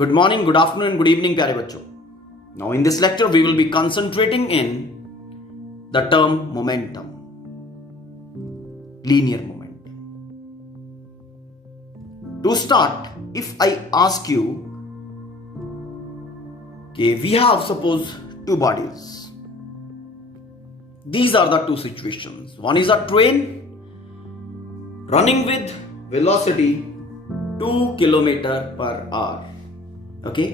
Good morning, good afternoon, good evening, प्यारे बच्चों. Now in this lecture we will be concentrating in the term momentum, linear momentum. To start, if I ask you, okay, we have suppose two bodies. These are the two situations. One is a train running with velocity 2 km/h. Okay,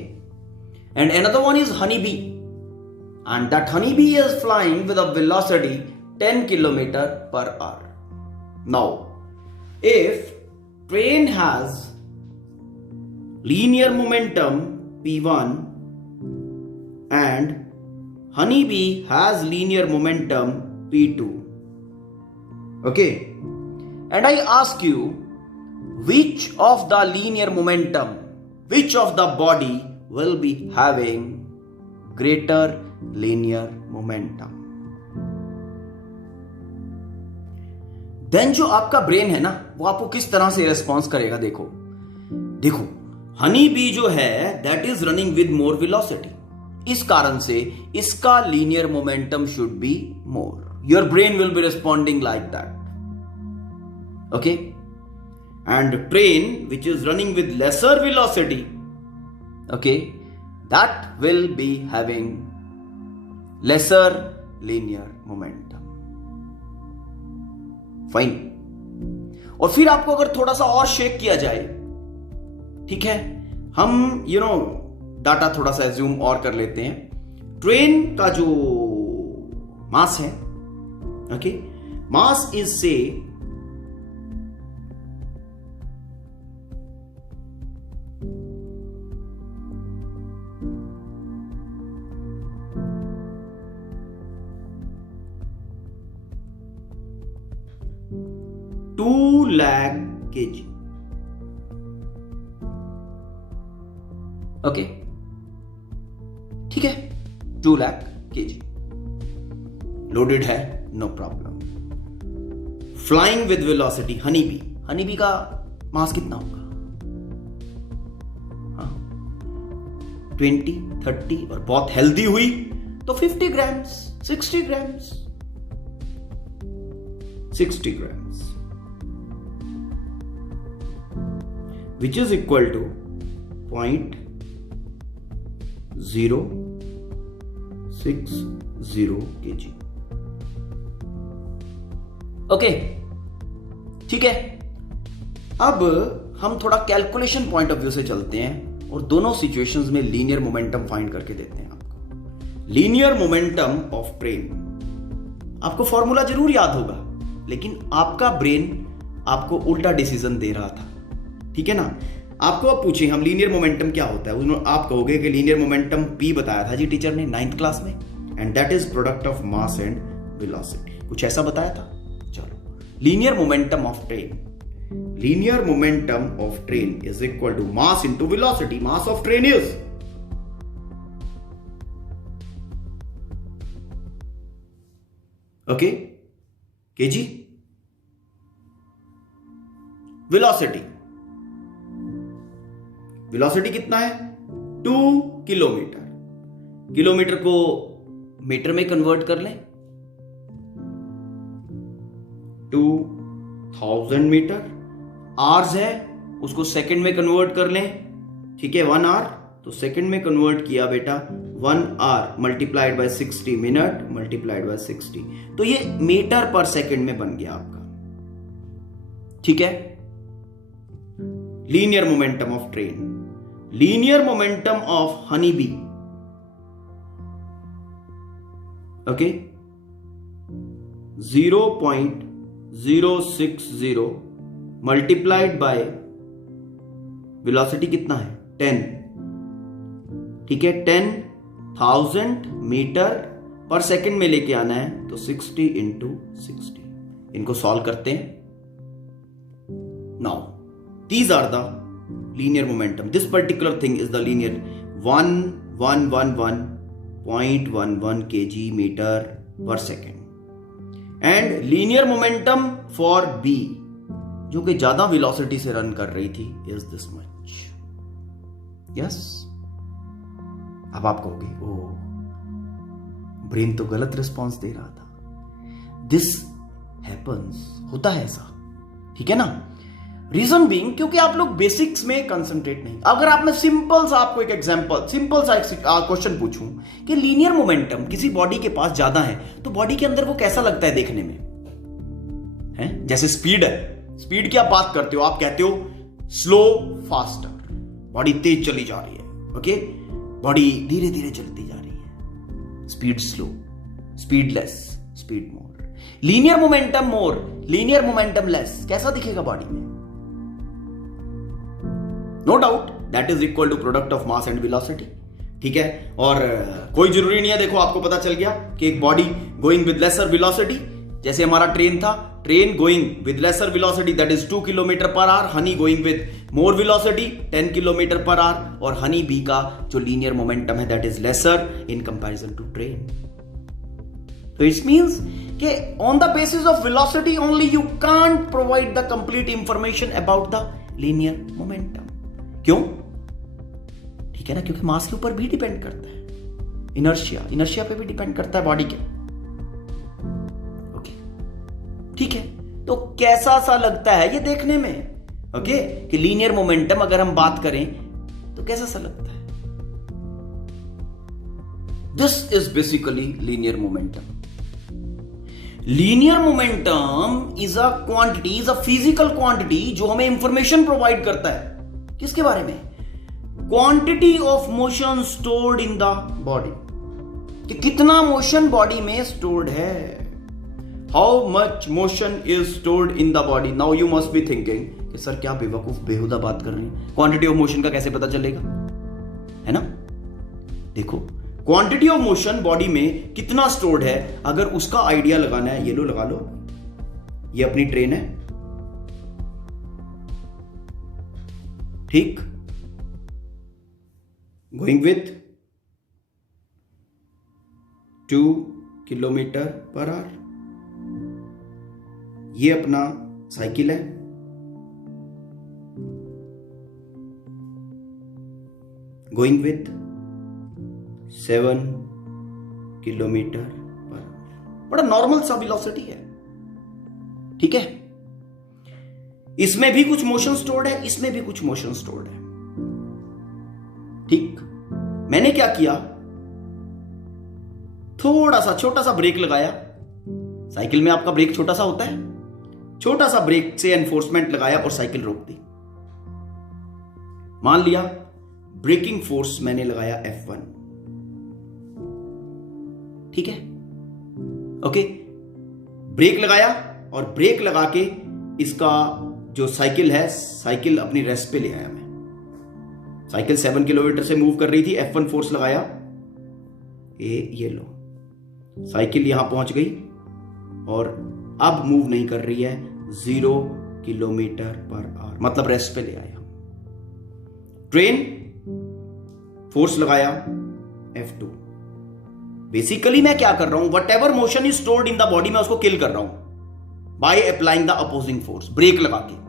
and another one is honeybee, and that honeybee is flying with a velocity 10 km/h. Now, if train has linear momentum p1 and honeybee has linear momentum p2, okay, and I ask you which of the linear momentum, which of the body will be having greater linear momentum, then जो आपका brain है ना वो आपको किस तरह से response करेगा. देखो हनी बी जो है that is running with more velocity. इस कारण से इसका linear momentum should be more. Your brain will be responding like that. Okay, and train which is running with lesser velocity, okay, that will be having lesser linear momentum. Fine. और फिर आपको अगर थोड़ा सा और शेक किया जाए, ठीक है, हम डाटा थोड़ा सा एज्यूम और कर लेते हैं. ट्रेन का जो मास है, ओके, मास इज से 2 lakh kg. ओके, ठीक है, 2 lakh kg लोडेड है, no problem. Flying with velocity honeybee का मास कितना होगा? 20, 30 और बहुत हेल्दी हुई तो 50 grams, 60 grams, 60 grams, which is equal to 0.060 kg. Okay, ठीक है. अब हम थोड़ा कैलकुलेशन पॉइंट ऑफ व्यू से चलते हैं और दोनों सिचुएशंस में लीनियर मोमेंटम फाइंड करके देते हैं आपको. लीनियर मोमेंटम ऑफ ट्रेन, आपको फॉर्मूला जरूर याद होगा, लेकिन आपका ब्रेन आपको उल्टा डिसीजन दे रहा था, ठीक है ना. आपको अब पूछे हम लीनियर मोमेंटम क्या होता है, उसमें आप कहोगे कि लीनियर मोमेंटम पी बताया था जी टीचर ने 9th क्लास में, and that is product of mass and velocity. कुछ ऐसा बताया था. चलो, linear momentum of train is equal to mass into velocity. Mass of train is okay kg, velocity कितना है? 2 किलोमीटर. किलोमीटर को मीटर में कन्वर्ट कर लें, 2000 मीटर. आवर्स है, उसको सेकंड में कन्वर्ट कर लें, ठीक है, 1 आवर. तो सेकंड में कन्वर्ट किया बेटा, 1 hour multiplied by 60 minute multiplied by 60, तो ये मीटर पर सेकंड में बन गया आपका, ठीक है. Linear momentum of train. Linear momentum of honey bee, okay, 0.060 multiplied by velocity कितना है? 10, ठीक है, 10,000 मीटर पर सेकंड में लेके आना है, तो 60 into 60. इनको सॉल्व करते हैं. Now these are the linear momentum. This particular thing is the linear 1111.11 kg meter per second. And linear momentum for B, जो कि ज्यादा वेलोसिटी से रन कर रही थी, इज दिस मच. यस। अब आप कहोगे ओ, ब्रेन तो गलत रिस्पॉन्स दे रहा था। दिस हैपन्स, होता है ऐसा, ठीक है ना। रीजन बीइंग, क्योंकि आप लोग बेसिक्स में कंसंट्रेट नहीं। अगर आप मैं सिंपल सा आपको एक एग्जांपल, सिंपल सा क्वेश्चन पूछूं कि लीनियर मोमेंटम किसी बॉडी के पास ज्यादा है तो बॉडी के अंदर वो कैसा लगता है देखने में, है? जैसे स्पीड है, स्पीड की आप बात करते हो, आप कहते हो स्लो फास्टर, बॉडी तेज चली जा रही है, ओके, बॉडी धीरे धीरे चलती जा रही है। Speed slow, speed less, speed more. Linear momentum more, linear momentum less, कैसा दिखेगा बॉडी में? No doubt that is equal to product of mass and velocity, ठीक है। और कोई जरूरी नहीं है, देखो आपको पता चल गया कि एक body going with lesser velocity, जैसे हमारा ट्रेन था, train going with lesser velocity that is 2 kilometre per hour, honey going with more velocity 10 kilometre per hour, और हनी बी का जो लीनियर मोमेंटम है that is lesser in comparison to train. तो it means कि on the basis of velocity only you can't provide the complete information about the linear momentum. क्यों? ठीक है ना, क्योंकि मास के ऊपर भी डिपेंड करता है, इनर्शिया पे भी डिपेंड करता है बॉडी के। ओके, ठीक है। तो कैसा सा लगता है ये देखने में, ओके, कि लीनियर मोमेंटम अगर हम बात करें तो कैसा सा लगता है? This is basically linear momentum. Linear momentum is a quantity, is a physical quantity जो हमें इंफॉर्मेशन प्रोवाइड करता है। किसके बारे में? Quantity of motion stored in the body, कि कितना मोशन बॉडी में स्टोर्ड है। How much motion is stored in the body. Now you must be thinking कि सर क्या बेवकूफ बेहुदा बात कर रहे हैं, क्वांटिटी ऑफ मोशन का कैसे पता चलेगा, है ना। देखो, क्वांटिटी ऑफ मोशन बॉडी में कितना स्टोर्ड है, अगर उसका आइडिया लगाना है, ये लो लगा लो, ये अपनी ट्रेन है, ठीक, going with 2 kilometre per our, ये अपना साइकिल है, going with 7 kilometre per our. बड़ा नॉर्मल सा वेलोसिटी है, ठीक है। इसमें भी कुछ मोशन स्टोर्ड है, इसमें भी कुछ मोशन स्टोर्ड है, ठीक। मैंने क्या किया, थोड़ा सा छोटा सा ब्रेक लगाया। साइकिल में आपका ब्रेक छोटा सा होता है, छोटा सा ब्रेक से एनफोर्समेंट लगाया और साइकिल रोक दी। मान लिया ब्रेकिंग फोर्स मैंने लगाया F1, ठीक है, ओके। ब्रेक लगाया और ब्रेक लगा के इसका जो साइकिल है, साइकिल अपनी रेस्ट पे ले आया मैं। साइकिल 7 किलोमीटर से मूव कर रही थी, F1 फोर्स लगाया, ये लो, साइकिल यहां पहुंच गई और अब मूव नहीं कर रही है, 0 किलोमीटर पर आवर, मतलब रेस्ट पे ले आया। ट्रेन फोर्स लगाया F2। बेसिकली मैं क्या कर रहा हूं, whatever motion is stored in the body, मैं उसको किल कर रहा हूं by applying the opposing force, brake लगा के।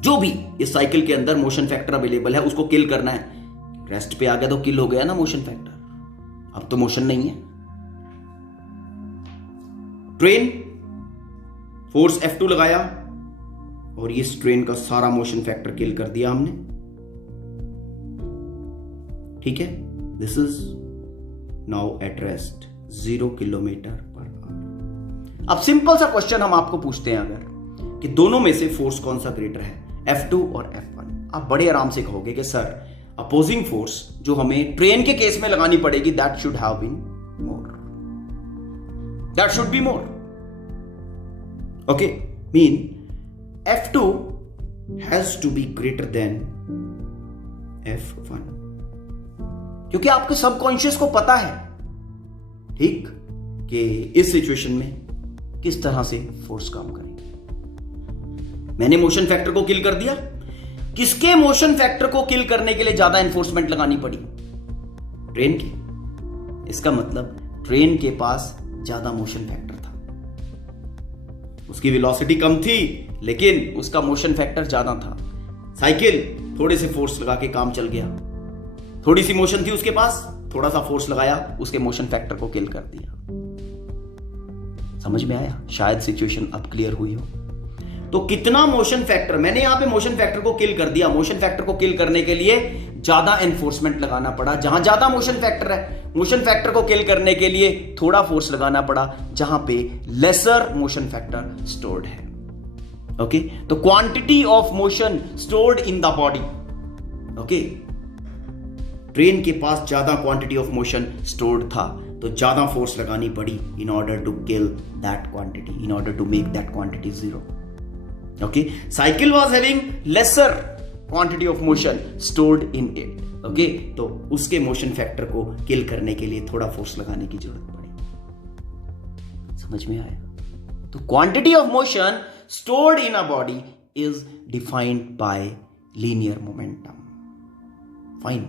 जो भी इस साइकिल के अंदर मोशन फैक्टर अवेलेबल है उसको किल करना है। रेस्ट पे आ गया तो किल हो गया ना मोशन फैक्टर, अब तो मोशन नहीं है। ट्रेन फोर्स F2 लगाया और इस ट्रेन का सारा मोशन फैक्टर किल कर दिया हमने, ठीक है। This is now at rest, 0 kilometre per our. अब सिंपल सा क्वेश्चन हम आपको पूछते हैं अगर, कि दोनों में से फोर्स कौन सा ग्रेटर है, F2 और F1। आप बड़े आराम से कहोगे कि सर अपोजिंग फोर्स जो हमें ट्रेन के केस में लगानी पड़ेगी, that should have been more, that should be more, okay. Mean F2 has to be greater than F1, क्योंकि आपके सबकॉन्शियस को पता है, ठीक, कि इस सिचुएशन में किस तरह से फोर्स काम करेगी। मैंने मोशन फैक्टर को किल कर दिया। किसके मोशन फैक्टर को किल करने के लिए ज्यादा एनफोर्समेंट लगानी पड़ी? ट्रेन की। इसका मतलब ट्रेन के पास ज्यादा मोशन फैक्टर था, उसकी वेलोसिटी कम थी लेकिन उसका मोशन फैक्टर ज्यादा था। साइकिल थोड़े से फोर्स लगा के काम चल गया, थोड़ी सी मोशन थी उसके पास, थोड़ा सा फोर्स लगाया, उसके मोशन फैक्टर को किल कर दिया। समझ में आया? शायद सिचुएशन अब क्लियर हुई हो। तो कितना मोशन फैक्टर, मैंने यहां पे मोशन फैक्टर को किल कर दिया। मोशन फैक्टर को किल करने के लिए ज्यादा एनफोर्समेंट लगाना पड़ा। जहां ज्यादा मोशन फैक्टर है, मोशन फैक्टर को किल करने के लिए थोड़ा फोर्स लगाना पड़ा जहां पे लेसर मोशन फैक्टर स्टोर्ड है। ओके, तो quantity of motion stored in the body. Okay, train के पास ज्यादा क्वांटिटी ऑफ मोशन स्टोर्ड था, तो ज्यादा फोर्स लगानी पड़ी in order to kill that quantity, in order to make that quantity zero. Okay, cycle was having lesser quantity of motion stored in it. Okay, तो उसके motion factor को किल करने के लिए थोड़ा फोर्स लगाने की जरूरत पड़ी। समझ में आया? तो quantity of motion stored in a body is defined by linear momentum. Fine.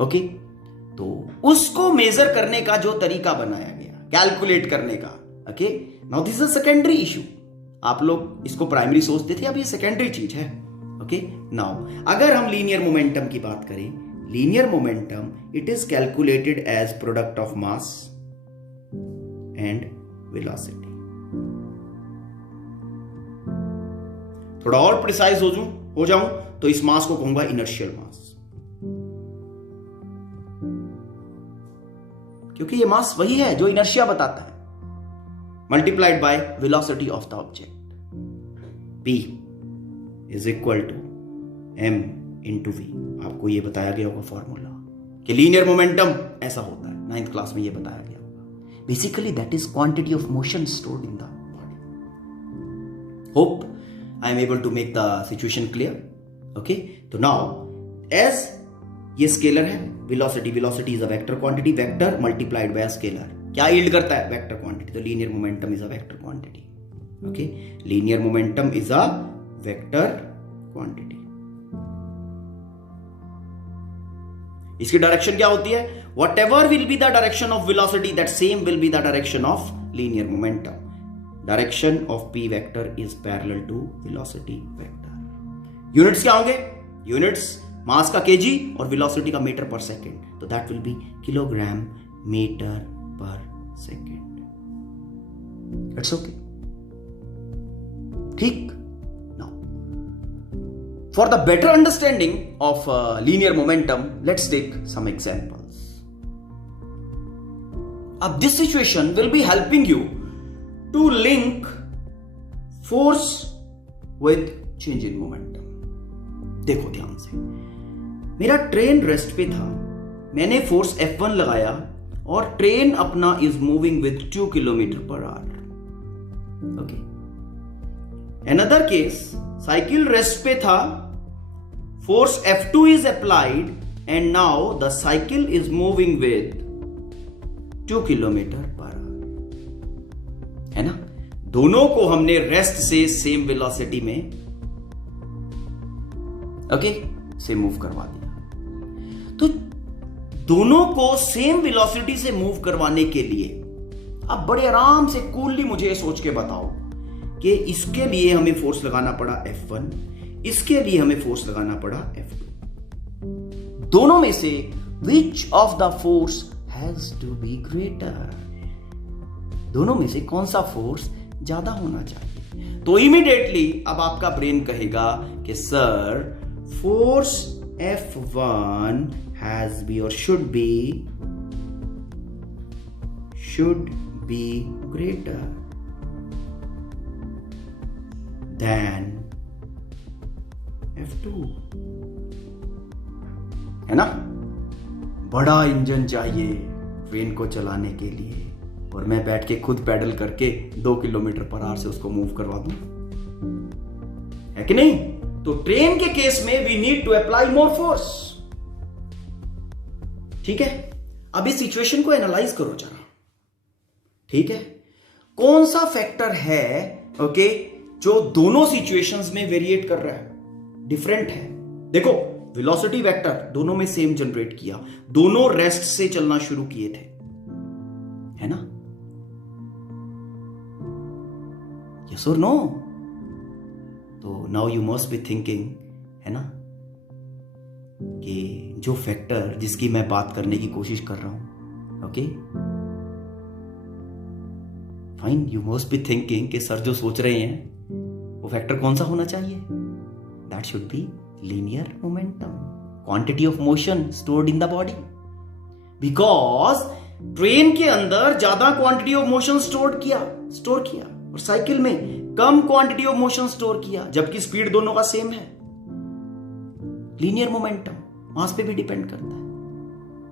Okay, तो उसको मेजर करने का जो तरीका बनाया गया, कैलकुलेट करने का, okay, now this is secondary issue. आप लोग इसको प्राइमरी सोचते थे, अब ये सेकेंडरी चीज है। ओके, नाउ अगर हम लीनियर मोमेंटम की बात करें, linear momentum it is calculated as product of mass and velocity. थोड़ा और प्रिसाइज हो जाऊं तो इस मास को कहूंगा इनर्शियल मास, क्योंकि ये मास वही है जो इनर्शिया बताता है, multiplied by velocity of the object. P is equal to m into V. आपको ये बताया गया होगा फॉर्मूला कि लीनियर मोमेंटम ऐसा होता है, 9th क्लास में ये बताया गया होगा। Basically that is quantity of motion stored in the body. Hope I am able to make the situation clear. Okay, तो नाउ एज ये स्केलर है, velocity is a vector quantity, vector multiplied by scalar क्या yield करता है? Vector quantity. तो linear momentum is a vector quantity. Okay, linear momentum is a vector quantity. इसकी direction क्या होती है? Whatever will be the direction of velocity, that same will be the direction of linear momentum. Direction of p vector is parallel to velocity vector. Units क्या होंगे? Units मास का kg और velocity का metre per second, तो that will be kilogram metre per second. It's okay, ठीक। Now for the better understanding of linear momentum, let's take some examples. अब this situation will be helping you to link force with change in momentum. देखो ध्यान से, मेरा train rest पे था, मैंने force F1 लगाया और ट्रेन अपना is moving with 2 kilometre per our. Okay, another case, cycle rest पे था, force F2 is applied and now the cycle is moving with 2 kilometre per our. है ना? दोनों को हमने रेस्ट से सेम वेलोसिटी में से मूव करवा दिया। तो दोनों को सेम वेलोसिटी से मूव करवाने के लिए अब बड़े आराम से कूलली मुझे ये सोच के बताओ कि इसके लिए हमें फोर्स लगाना पड़ा F1, इसके लिए हमें फोर्स लगाना पड़ा F2। दोनों में से which of the force has to be greater? दोनों में से कौन सा फोर्स ज्यादा होना चाहिए? तो इमीडिएटली अब आपका ब्रेन कहेगा कि sir force F1 has be or should be greater than F2। है ना? बड़ा इंजन चाहिए ट्रेन को चलाने के लिए और मैं बैठ के खुद पैडल करके 2 किलोमीटर पर आवर से उसको मूव करवा दूं, है कि नहीं? तो ट्रेन के केस में we need to apply more force. ठीक है, अब इस सिचुएशन को एनालाइज करो जरा। ठीक है, कौन सा फैक्टर है ओके जो दोनों सिचुएशंस में वेरिएट कर रहा है, डिफरेंट है? देखो, वेलोसिटी वेक्टर दोनों में सेम जनरेट किया, दोनों रेस्ट से चलना शुरू किए थे, है ना? यस और नो? तो now you must be thinking, है ना, कि जो फैक्टर जिसकी मैं बात करने की कोशिश कर रहा हूं, okay fine, you must be thinking कि सर जो सोच रहे हैं वो फैक्टर कौन सा होना चाहिए? That should be linear momentum, quantity of motion stored in the body. Because train के अंदर ज्यादा क्वांटिटी ऑफ मोशन स्टोर किया और साइकिल में कम क्वांटिटी ऑफ मोशन स्टोर किया, जबकि स्पीड दोनों का सेम है। लीनियर मोमेंटम मास पे भी डिपेंड करता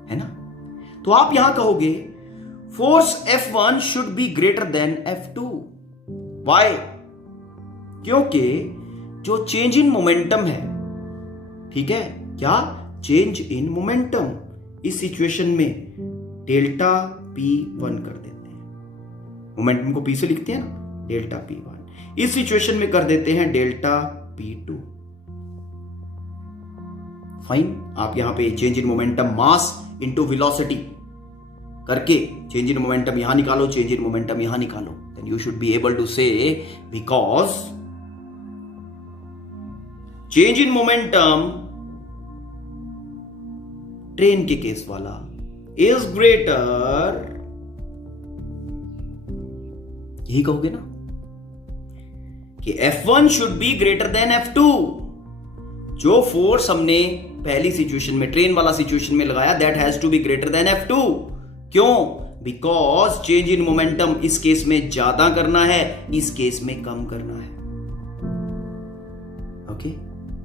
है ना। तो आप यहां कहोगे force F1 should B greater than F2। Why? क्योंकि जो चेंज इन मोमेंटम है, ठीक है, क्या चेंज इन मोमेंटम इस सिचुएशन में डेल्टा P1 कर देते हैं। मोमेंटम को P से लिखते हैं ना, डेल्टा P1। इस सिचुएशन में कर देते हैं डेल्टा P2। फाइन, आप यहां पे change in momentum mass into velocity करके चेंज इन मोमेंटम यहां निकालो, चेंज इन मोमेंटम यहां निकालो, then you should be able to say because change in momentum train के केस वाला इज ग्रेटर, यही कहोगे ना कि F1 should B greater than F2। जो फोर्स हमने पहली सिचुएशन में, ट्रेन वाला सिचुएशन में लगाया, that has to be greater than F2। क्यों? बिकॉज चेंज इन मोमेंटम इस केस में ज्यादा करना है, इस केस में कम करना है। ओके,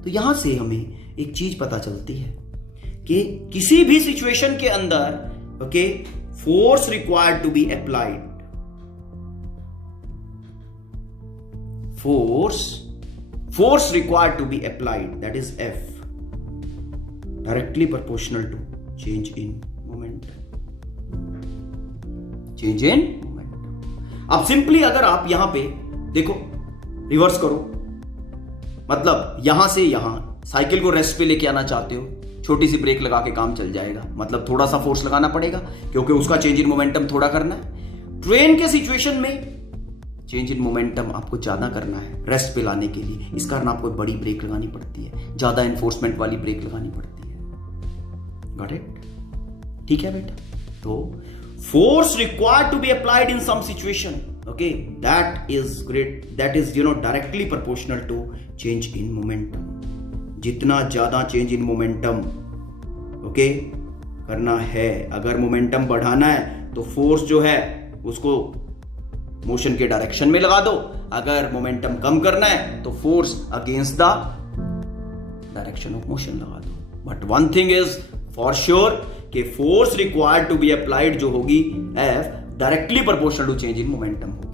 तो यहां से हमें एक चीज पता चलती है कि किसी भी सिचुएशन के अंदर, okay, force required to be applied, force required to be applied, that is F, directly proportional to change in momentum। अब सिंपली अगर आप यहां पे देखो, रिवर्स करो, मतलब यहां से यहां साइकिल को रेस्ट पे लेके आना चाहते हो, छोटी सी ब्रेक लगा के काम चल जाएगा, मतलब थोड़ा सा फोर्स लगाना पड़ेगा क्योंकि उसका चेंज इन मोमेंटम थोड़ा करना है। ट्रेन के सिचुएशन में चेंज इन मोमेंटम आपको ज्यादा करना है रेस्ट पे लाने के लिए, इस कारण आपको बड़ी ब्रेक लगानी पड़ती है, ज्यादा एनफोर्समेंट वाली ब्रेक लगानी पड़ती है। Got it? ठीक है बेटा। तो force required to be applied in some situation, okay, that is directly proportional to change in momentum. जितना ज्यादा चेंज इन मोमेंटम, ओके, करना है, अगर मोमेंटम बढ़ाना है तो फोर्स जो है उसको मोशन के डायरेक्शन में लगा दो, अगर मोमेंटम कम करना है तो force against the direction of motion लगा दो। But one thing is for sure कि force required to be applied जो होगी F, directly proportional to change in momentum होगी।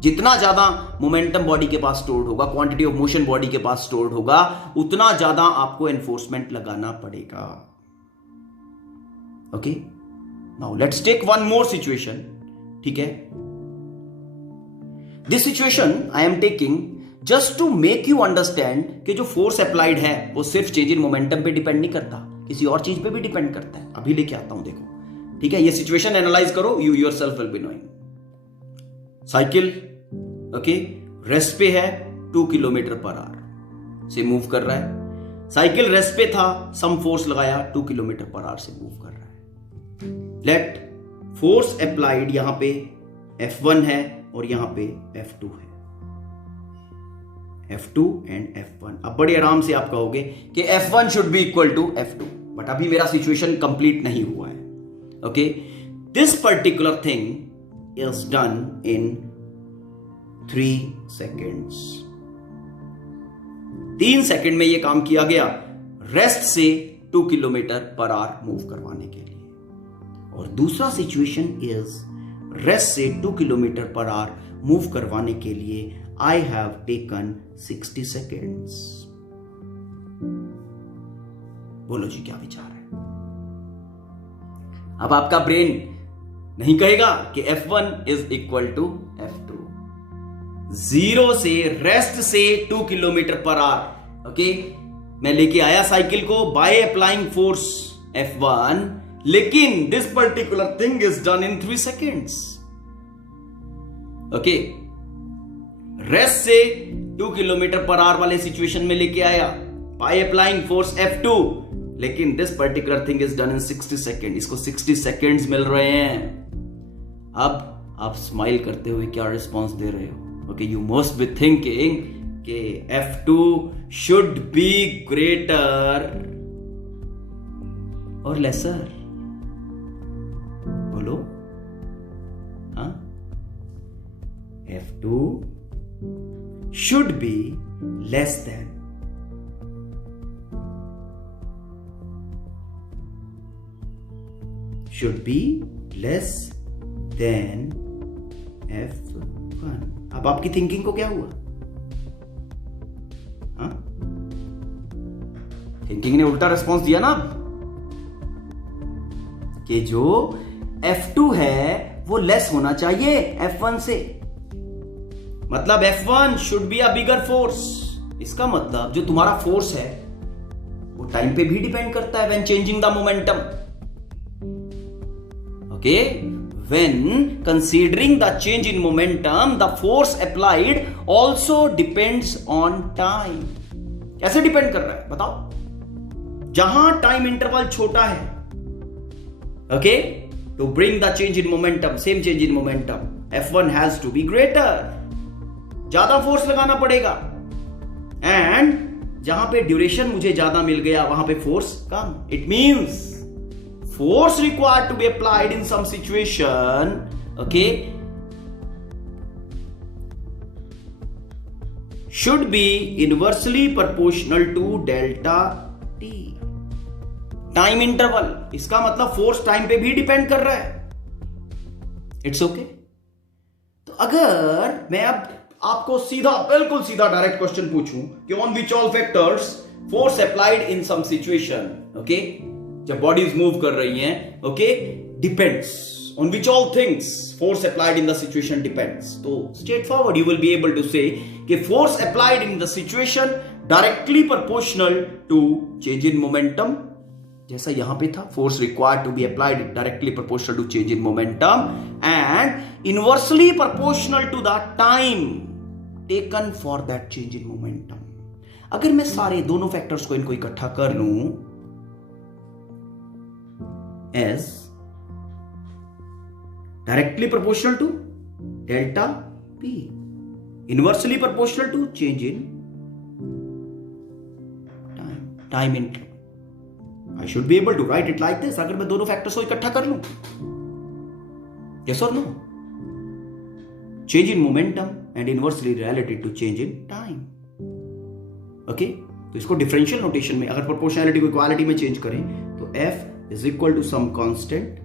जितना ज्यादा मोमेंटम बॉडी के पास स्टोर्ड होगा, क्वांटिटी ऑफ मोशन बॉडी के पास स्टोर्ड होगा, उतना ज्यादा आपको एनफोर्समेंट लगाना पड़ेगा। Okay, now let's take one more situation. ठीक है, this situation I am taking just to make you understand कि जो फोर्स अप्लाइड है वो सिर्फ चेंज इन मोमेंटम पे डिपेंड नहीं करता, किसी और चीज पे भी डिपेंड करता है। अभी लेके आता हूं, देखो। ठीक है, ये सिचुएशन एनालाइज करो, you yourself will be knowing. Cycle, okay, rest पे है, 2 किलोमीटर पर आवर से मूव कर रहा है। साइकिल रेस्ट पे था, सम फोर्स लगाया, 2 किलोमीटर पर आवर से मूव कर रहा है। लेट फोर्स अप्लाइड यहां पे F1 है और यहां पे F2 है, F2 एंड F1। अब बड़े आराम से आप कहोगे कि F1 should be equal to F2, but अभी मेरा सिचुएशन कंप्लीट नहीं हुआ है। Okay, this particular thing is done in 3 seconds. 3 second में यह काम किया गया रेस्ट से 2 किलोमीटर पर आवर मूव करवाने के लिए। और दूसरा सिचुएशन इज रेस्ट से 2 किलोमीटर पर आवर मूव करवाने के लिए आई हैव टेकन 60 सेकेंड्स। बोलो जी, क्या विचार है? अब आपका ब्रेन नहीं कहेगा कि F1 is equal to F2। 0 से रेस्ट से 2 किलोमीटर पर आवर, ओके, मैं लेके आया साइकिल को बाय अप्लाइंग फोर्स F1, लेकिन this particular thing is done in 3 seconds. Okay, rest से 2 किलोमीटर पर आवर वाले सिचुएशन में लेके आया बाय अप्लाइंग फोर्स F2, लेकिन this particular thing is done in 60 second, इसको 60 सेकेंड्स मिल रहे हैं। अब आप स्माइल करते हुए क्या रिस्पॉन्स दे रहे हो? Okay, you must be thinking कि F2 शुड बी ग्रेटर और लेसर। बोलो, हाँ? F2 should be less than, should be less than F1। अब आपकी थिंकिंग को क्या हुआ? हाँ? थिंकिंग ने उल्टा रिस्पॉन्स दिया ना कि जो F2 है वो लेस होना चाहिए F1 से, मतलब F1 should be a bigger force. इसका मतलब जो तुम्हारा फोर्स है वो टाइम पे भी डिपेंड करता है when changing the momentum. Okay, when considering the change in momentum the force applied also depends on time. कैसे डिपेंड कर रहा है बताओ? जहां टाइम इंटरवल छोटा है, okay, to bring the change in momentum, same change in momentum, F1 has to be greater, ज्यादा force लगाना पड़ेगा। एंड जहां पे ड्यूरेशन मुझे ज्यादा मिल गया वहां पे फोर्स कम। It means force required to be applied in some situation, okay, should be inversely proportional to delta T. Time interval, इसका मतलब फोर्स टाइम पे भी डिपेंड कर रहा है। It's okay. तो अगर मैं अब आपको सीधा, बिल्कुल सीधा डायरेक्ट क्वेश्चन पूछूं कि on which all factors force applied in some situation, okay, जब बॉडीज मूव कर रही हैं, okay, depends on which all things force applied in the situation depends. तो straight forward you will be able to say कि force applied in the situation directly proportional to change in momentum, जैसा यहां पे था, force required to be applied directly proportional to change in momentum and inversely proportional to the time taken for that change in momentum. अगर मैं सारे दोनों factors को इनको इकट्ठा कर लूं as directly proportional to delta P, inversely proportional to change in time interval, I should be able to write it like this। अगर मैं दोनों फैक्टर्स को इकट्ठा कर लूं, yes or no? Change in momentum and inversely related to change in time। Okay, तो इसको differential notation में अगर प्रोपोर्शनैलिटी को इक्वालिटी में चेंज करें तो F is equal to some constant,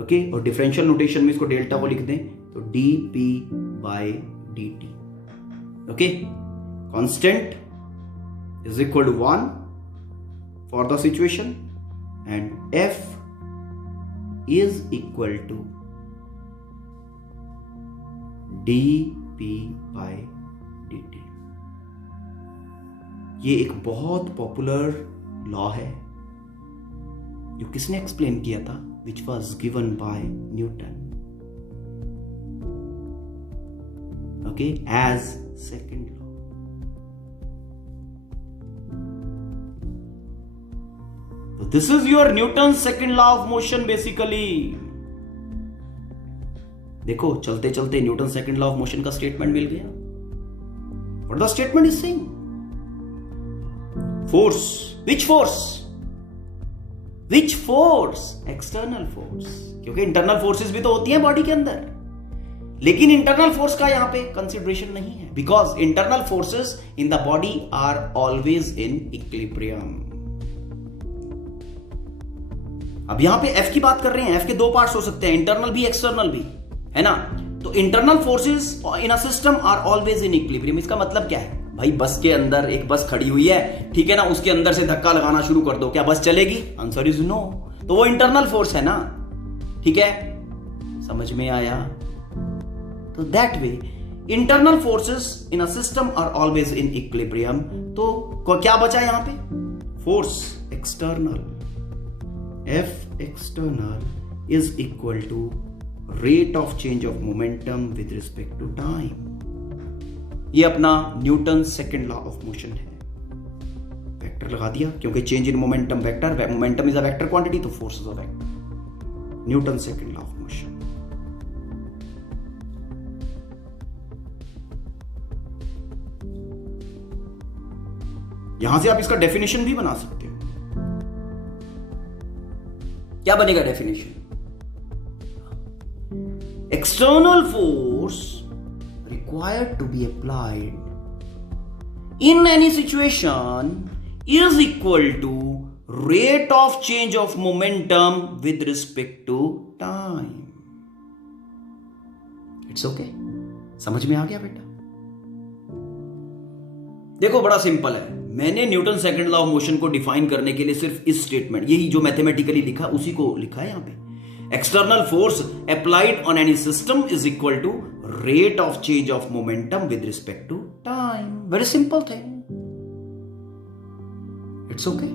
okay, और डिफरेंशियल नोटेशन में इसको डेल्टा को लिख दें तो dp by dt, okay, constant is equal to 1 for the situation and F is equal to dp by dt। ये एक बहुत पॉपुलर लॉ है जो किसने एक्सप्लेन किया था? which was given by Newton, okay, as second law। This is your Newton's second law of motion basically। देखो चलते चलते Newton second law of motion का स्टेटमेंट मिल गया। What the statement is saying? Force, which force? Which force? External force। क्योंकि internal forces भी तो होती हैं बॉडी के अंदर, लेकिन इंटरनल फोर्स का यहां पे कंसिडरेशन नहीं है, because internal forces in the body are always in equilibrium. अब यहां पे F की बात कर रहे हैं, F के दो पार्ट्स हो सकते हैं, इंटरनल भी एक्सटर्नल भी, है ना? तो internal forces in a system are always in equilibrium. इसका मतलब क्या है भाई? बस के अंदर एक बस खड़ी हुई है, ठीक है ना, उसके अंदर से धक्का लगाना शुरू कर दो, क्या बस चलेगी? Answer is no. तो वो इंटरनल फोर्स है ना, ठीक है, समझ में आया? तो that way internal forces in a system are always in equilibrium. तो क्या बचा यहां पे? Force external. F external is equal to rate of change of momentum with respect to time। ये अपना Newton second law of motion है। Vector लगा दिया क्योंकि change in momentum vector, momentum is a vector quantity, तो force is a vector. Newton second law of motion. यहां से आप इसका डेफिनेशन भी बना सकते हो। क्या बनेगा definition? External force required to be applied in any situation is equal to rate of change of momentum with respect to time. It's okay? समझ में आ गया बेटा? देखो बड़ा सिंपल है। मैंने Newton second law of motion को डिफाइन करने के लिए सिर्फ इस स्टेटमेंट, यही जो मैथमेटिकली लिखा उसी को लिखा है यहां पे। External force applied on any system is equal to rate of change of momentum with respect to time. Very simple thing. It's okay.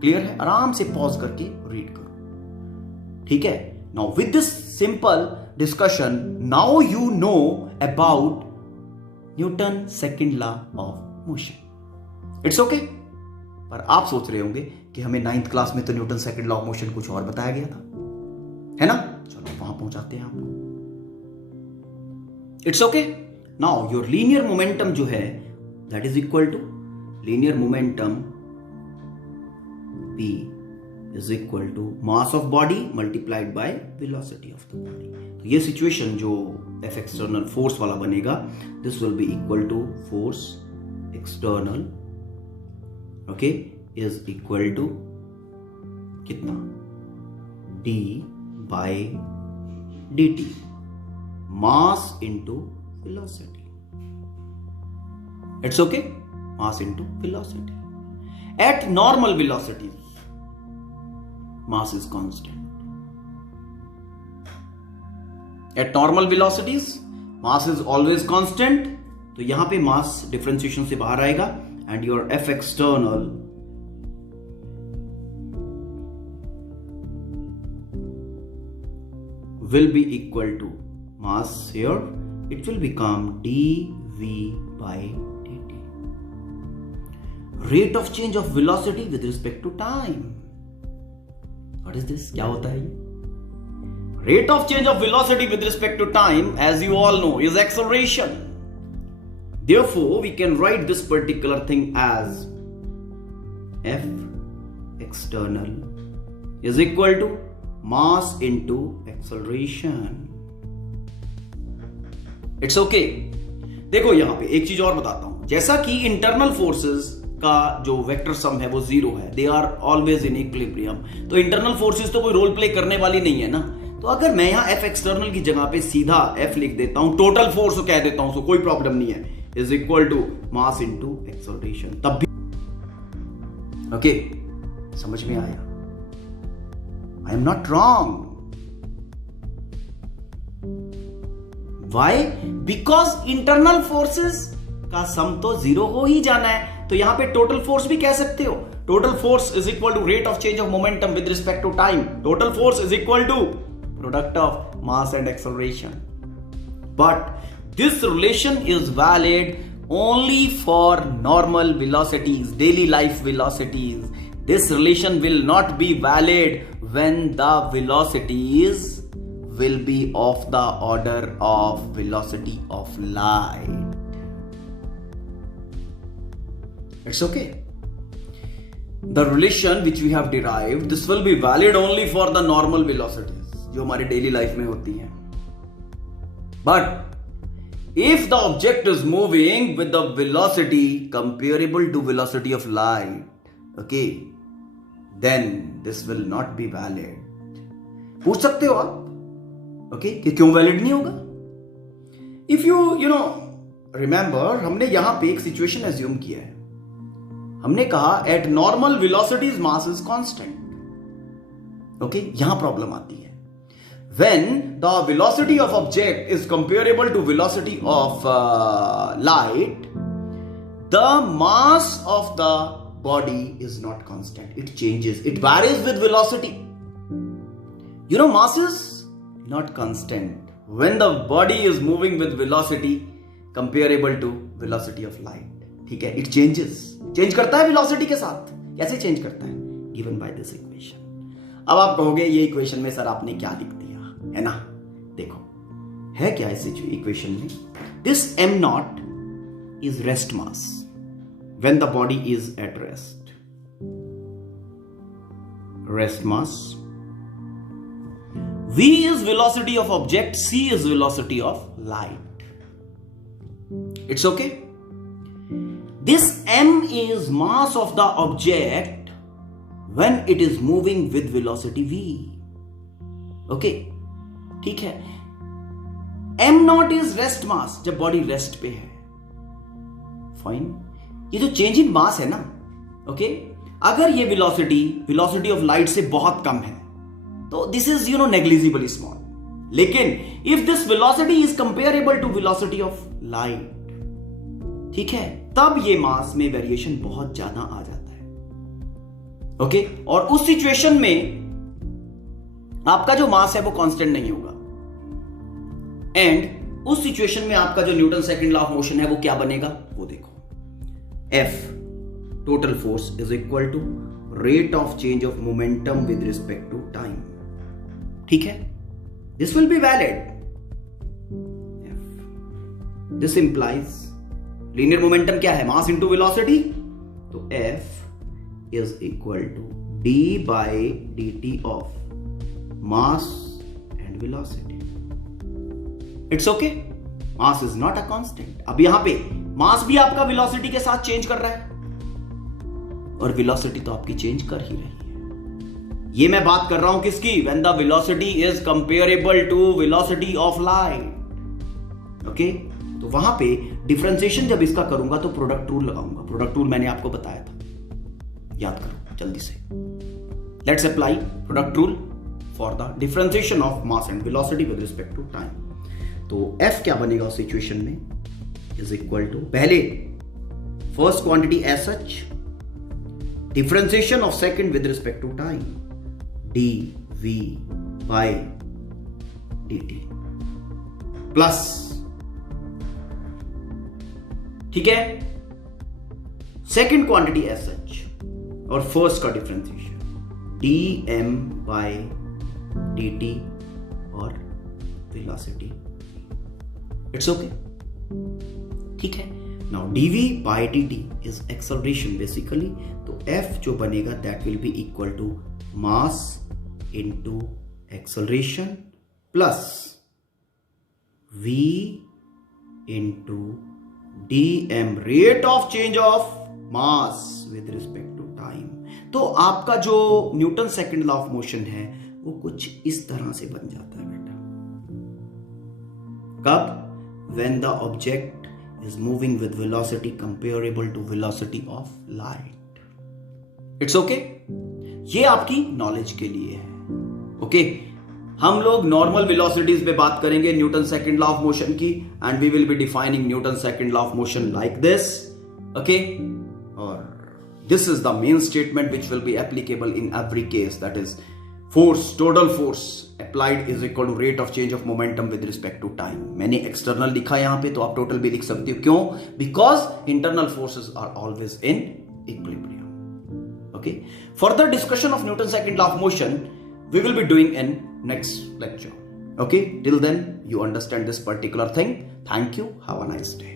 Clear है? आराम से पॉज करके रीड करो। ठीक है? Now with this simple discussion, now you know about Newton's second law of motion. It's okay? पर आप सोच रहे होंगे कि हमें 9th क्लास में तो Newton second law of motion कुछ और बताया गया था, है ना? चलो वहां पहुंचाते हैं आपको। It's okay. Now your linear momentum जो है that is equal to linear momentum P is equal to mass of body multiplied by velocity of the body. तो ये सिचुएशन जो F एक्सटर्नल फोर्स वाला बनेगा, this will be equal to force external, okay, is equal to कितना? D by dt, mass into velocity. It's okay? Mass into velocity. At normal velocities, mass is constant. At normal velocities, mass is always constant. तो यहां पे mass differentiation से बाहर आएगा and your F external will be equal to mass here, it will become dv by dt. Rate of change of velocity with respect to time. What is this? क्या होता है ये? Rate of change of velocity with respect to time, as you all know, is acceleration. Therefore, we can write this particular thing as F external is equal to mass into acceleration. It's okay. देखो यहां पे एक चीज और बताता हूं, जैसा कि इंटरनल फोर्सेस का जो वेक्टर सम है वो 0 है, they are always in equilibrium, तो इंटरनल फोर्सेस तो कोई रोल प्ले करने वाली नहीं है ना। तो अगर मैं यहां F एक्सटर्नल की जगह पे सीधा F लिख देता हूं, टोटल फोर्स कह देता हूं, तो कोई प्रॉब्लम नहीं है, is equal to mass into acceleration, तब भी ओके। समझ में आया? I am not wrong. Why? Because internal forces का सम तो 0 हो ही जाना है, तो यहां पे टोटल फोर्स भी कह सकते हो। Total force is equal to rate of change of momentum with respect to time. Total force is equal to product of mass and acceleration. But this relation is valid only for normal velocities, daily life velocities. This relation will not be valid when the velocities will be of the order of velocity of light. It's okay. The relation which we have derived, this will be valid only for the normal velocities जो हमारे daily life में होती हैं. But if the object is moving with the velocity comparable to velocity of light, okay, then this will not be valid. पूछ सकते हो आप, okay, कि क्यों valid नहीं होगा? If you remember, हमने यहां पे एक situation assume किया है. हमने कहा at normal velocities mass is constant. Okay, यहां problem आती है. When the velocity of object is comparable to velocity of light, the mass of the body is not constant. It changes. It varies with velocity. Mass is not constant. When the body is moving with velocity, comparable to velocity of light. ठीक है, it change करता है velocity के साथ। कैसे change करता है? Given by this equation. अब आप कहोगे ये इक्वेशन में सर आपने क्या लिख दिया, है ना? देखो है क्या इस इक्वेशन में, this m not is rest mass when the body is at rest mass, v is velocity of object, c is velocity of light. It's okay. This m is mass of the object when it is moving with velocity v. Okay, ठीक है। m not is rest mass, जब body rest पे है। Fine, ये जो change in मास है ना, okay, अगर ये वेलोसिटी ऑफ लाइट से बहुत कम है तो दिस इज नेग्लिजिबली स्मॉल। लेकिन if this velocity is comparable to velocity of light, ठीक है, तब ये मास में वेरिएशन बहुत ज्यादा आ जाता है। ओके, और उस सिचुएशन में आपका जो मास है वो कांस्टेंट नहीं होगा, एंड उस सिचुएशन में आपका जो Newton second law of motion है वो क्या बनेगा, वो देखो। F total force is equal to rate of change of momentum with respect to time. ठीक है, this will be valid. This implies linear momentum क्या है, मास इंटू वेलोसिटी, तो F is equal to d by dt of mass and velocity. It's okay, mass is not a constant. अब यहां पे मास भी आपका वेलोसिटी के साथ चेंज कर रहा है, और वेलोसिटी तो आपकी चेंज कर ही रही है। ये मैं बात कर रहा हूं किसकी, when the velocity is comparable to velocity of light. Okay, तो वहां पे डिफरेंशिएशन जब इसका करूंगा तो प्रोडक्ट रूल लगाऊंगा। प्रोडक्ट रूल मैंने आपको बताया था, याद करो जल्दी से। Let's apply product rule for the differentiation of mass and velocity with respect to time. तो F क्या बनेगा उस सिचुएशन में, इज इक्वल टू, पहले first quantity as such, differentiation of second with respect to time, dv by dt plus, ठीक है, second quantity as such और first का डिफरेंशिएशन dm by dt और वेलोसिटी। इट्स ओके, ठीक है। Now dv by dt is acceleration basically, तो F जो बनेगा that will be equal to mass into acceleration plus v into dm, rate of change of mass with respect to time. तो आपका जो Newton second law of motion है वो कुछ इस तरह से बन जाता है बेटा। कब? when the object is moving with velocity comparable to velocity of light. It's okay? ये आपकी नॉलेज के लिए है। ओके, हम लोग नॉर्मल वेलोसिटीज पे बात करेंगे Newton second law of motion की, and we will be defining Newton second law of motion like this. Okay, और this is the main statement which will be applicable in every case, that is force, total force applied is equal to rate of change of momentum with respect to time। मैंने external लिखा यहां पे, तो आप total भी लिख सकते हो। क्यों? Because internal forces are always in equilibrium. Okay, further discussion of Newton second law of motion we will be doing in next lecture. Okay, till then you understand this particular thing. Thank you, have a nice day.